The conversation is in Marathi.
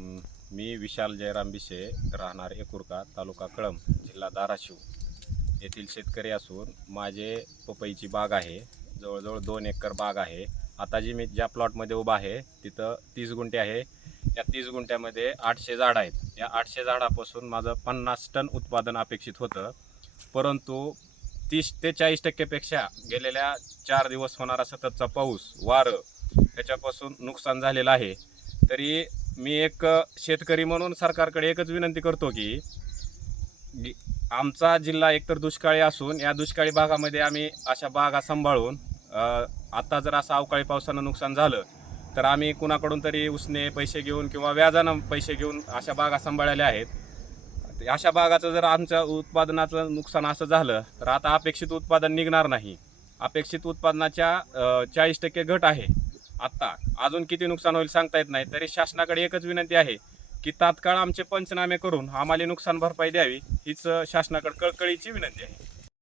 मी विशाल जयराम बिसे राहणार एकुरका तालुका कळंब जिल्हा धाराशिव. येथील शेतकरी असून माझे पपईची बाग आहे. जवळजवळ दोन एकर बाग आहे. आता जी मी ज्या प्लॉटमध्ये उभा आहे तिथं तीस गुंठे आहे. या तीस गुंठ्यामध्ये आठशे झाड आहेत. या आठशे झाडापासून माझं पन्नास टन उत्पादन अपेक्षित होतं. परंतु तीस ते चाळीस टक्केपेक्षा गेलेल्या चार दिवस होणारा सततचा पाऊस वारं त्याच्यापासून नुकसान झालेलं आहे. तरी मी एक शेतकरी म्हणून सरकारकडे एकच विनंती करतो की आमचा जिल्हा एकतर दुष्काळी असून या दुष्काळी भागामध्ये आम्ही अशा बागा सांभाळून आत्ता आता जर असं अवकाळी पावसानं नुकसान झालं तर आम्ही कुणाकडून तरी उसने पैसे घेऊन किंवा व्याजानं पैसे घेऊन अशा बागा सांभाळलेल्या आहेत. अशा बागाचं जर आमच्या उत्पादनाचं नुकसान असं झालं तर आता अपेक्षित उत्पादन निघणार नाही. अपेक्षित उत्पादनाच्या चाळीस टक्के घट आहे. आत्ता अजून किती नुकसान होईल सांगता येत नाही. तरी शासनाकडे एकच विनंती आहे की तात्काळ आमचे पंचनामे करून आम्हाला नुकसान भरपाई द्यावी. हीच शासनाकडे कळकळीची विनंती आहे.